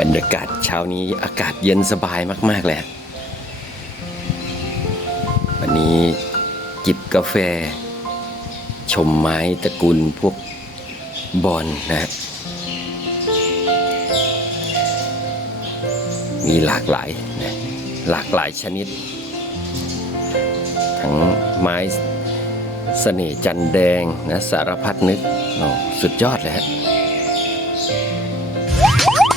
บรรยากาศเช้านี้อากาศเย็นสบายมากๆเลยวันนี้จิบกาแฟ ชมไม้ตระกูลพวกบอลนะ มีหลากหลายนะหลากหลายชนิด ทั้งไม้เสน่จันแดงนะสารพัดนึก สุดยอดเลยฮะ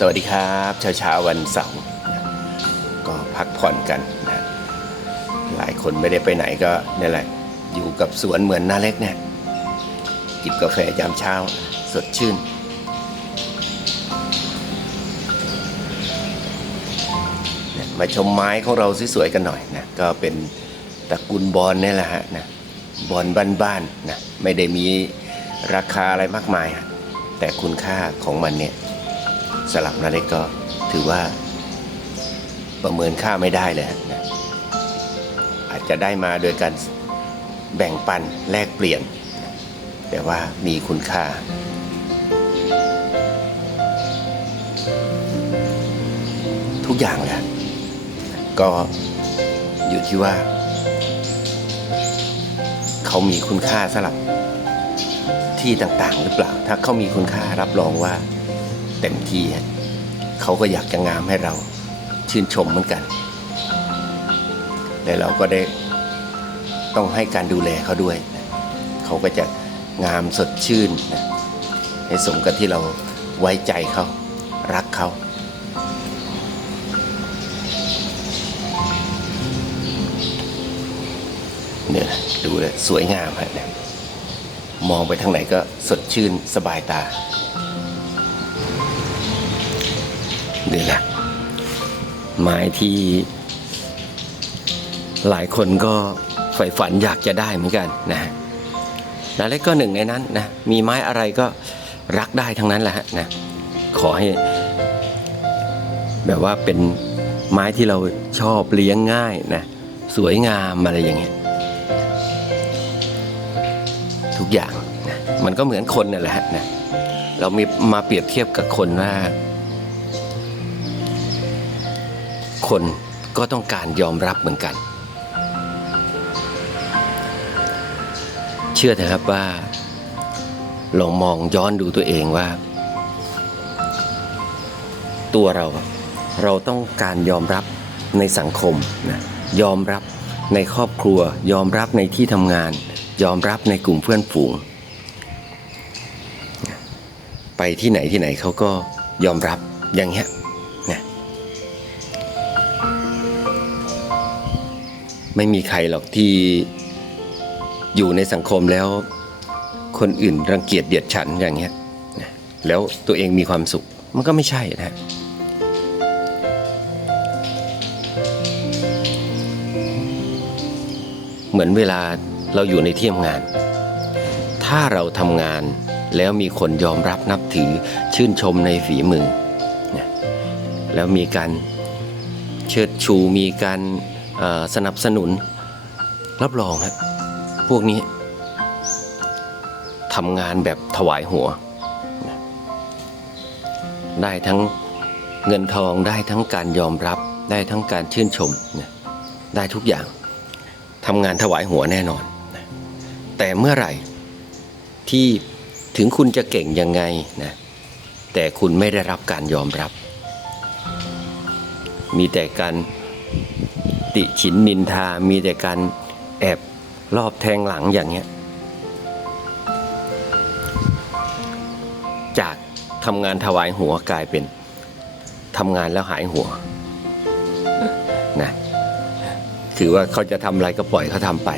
สวัสดีครับเช้าเช้าวันเสาร์ก็พักผ่อนกันนะหลายคนไม่ได้ไปไหนก็นี่แหละอยู่กับสวนเหมือนนาเล็กเนี่ยจิบกาแฟยามเช้าสดชื่นเนี่ยมาชมไม้ของเราสวยๆกันหน่อยนะก็เป็นตระกูลบอลนี่แหละฮะนะบอลบ้านๆนะไม่ได้มีราคาอะไรมากมาย แต่คุณค่าของมันเนี่ย สลับนาเล็กก็ถือว่า ประเมินค่าไม่ได้เลยนะอาจจะได้มาโดยการแบ่งปันแลกเปลี่ยน แต่ว่ามีคุณค่าทุกอย่างแหละก็อยู่ที่ว่า เขามีคุณค่าสำหรับที่ต่างๆ หรือเปล่า ถ้าเขามีคุณค่ารับรองว่า ต็มที่เขาก็อยากจะงามให้เราชื่นชมเหมือนกัน และเราก็ได้ต้องให้การดูแลเขาด้วย เขาก็จะงามสดชื่นนะให้สมกับที่เราไว้ใจเขารักเขาเนี่ยดูเลยสวยงามฮะเนี่ยมองไปทางไหนก็สดชื่นสบายตา นี่แหละ ไม้ที่หลายคนก็ใฝ่ฝันอยากจะได้เหมือนกันนะฮะนาเล็กก็หนึ่งในนั้นนะมีไม้อะไรก็รักได้ทั้งนั้นแหละนะขอให้แบบว่าเป็นไม้ที่เราชอบเลี้ยงง่ายนะสวยงามอะไรอย่างเงี้ยทุกอย่างนะมันก็เหมือนคนนั่นแหละฮะนะเรามีมาเปรียบเทียบกับคนว่า คนก็ต้องการยอมรับเหมือนกัน เชื่อเถอะครับว่าลองมองย้อนดูตัวเองว่า ตัวเราเราต้องการยอมรับในสังคมนะยอมรับในครอบครัว ยอมรับในที่ทำงาน ยอมรับในกลุ่มเพื่อนฝูง ไปที่ไหนที่ไหนเขาก็ยอมรับอย่างเงี้ย ไม่มีใครหรอกที่อยู่ในสังคมแล้ว คนอื่นรังเกียจเดียดฉันอย่างเงี้ยแล้วตัวเองมีความสุขมันก็ไม่ใช่นะเหมือนเวลาเราอยู่ในที่ทำงาน ถ้าเราทำงานแล้วมีคนยอมรับนับถือชื่นชมในฝีมือ แล้วมีการเชิดชูมีการ สนับสนุน รับรองฮะพวกนี้ทำงานแบบถวายหัว ได้ทั้งเงินทองได้ทั้งการยอมรับได้ทั้งการชื่นชมนะได้ทุกอย่างทำงานถวายหัวแน่นอนนะแต่เมื่อไหร่ที่ถึงคุณจะเก่งยังไงนะแต่คุณไม่ได้รับการยอมรับ มีแต่การ ติฉินนินทามีแต่การแอบรอบแทงหลังอย่างเงี้ย จากทำงานถวายหัวกลายเป็นทำงานแล้วหายหัวนะคือว่าเขาจะทำอะไรก็ปล่อยเขาทำไป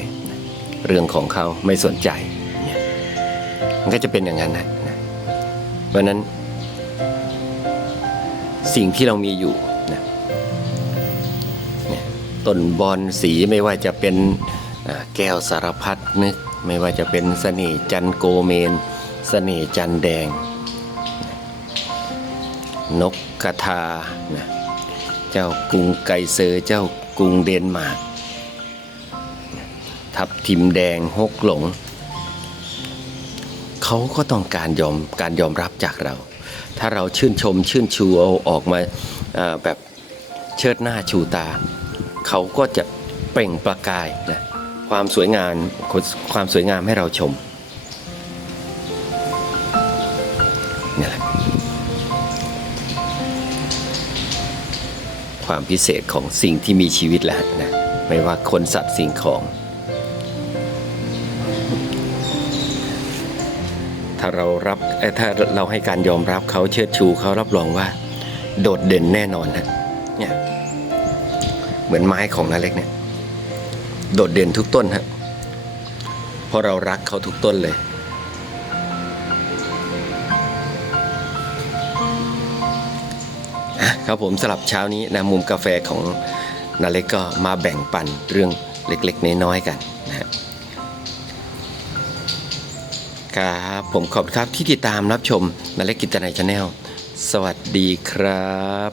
เรื่องของเขาไม่สนใจ มันก็จะเป็นอย่างนั้นนะเพราะนั้นสิ่งที่เรามีอยู่ ต้นบอนสีไม่ว่าจะเป็นแก้วสารพัดนึก ไม่ว่าจะเป็นเสน่ห์จันโกเมน เสน่ห์จันแดง นกกระทานะเจ้ากรุงไกเซอร์เจ้ากรุงเดนมาร์กทับทิมแดงฮกหลง เขาก็ต้องการยอมการยอมรับจากเรา ถ้าเราชื่นชมชื่นชูเอาออกมาแบบเชิดหน้าชูตา เขาก็จะเปล่งประกายนะความสวยงามความสวยงามให้เราชมนี่แหละความพิเศษของสิ่งที่มีชีวิตแหละนะไม่ว่าคนสัตว์สิ่งของ ถ้าเรารับเอ่อถ้าเราให้การยอมรับเขาเชิดชูเขารับรองว่า โดดเด่นแน่นอนนะเนี่ย เหมือนไม้ของนาเล็กเนี่ย โดดเด่นทุกต้นฮะเพราะเรารักเขาทุกต้นเลย ครับผมสลับเช้านี้นะมุมกาแฟของนาเล็กก็มาแบ่งปันเรื่องเล็กๆ น้อยๆกันนะครับผมขอบคุณครับที่ติดตามรับชมนาเล็กกิตนายชาแนลสวัสดีครับ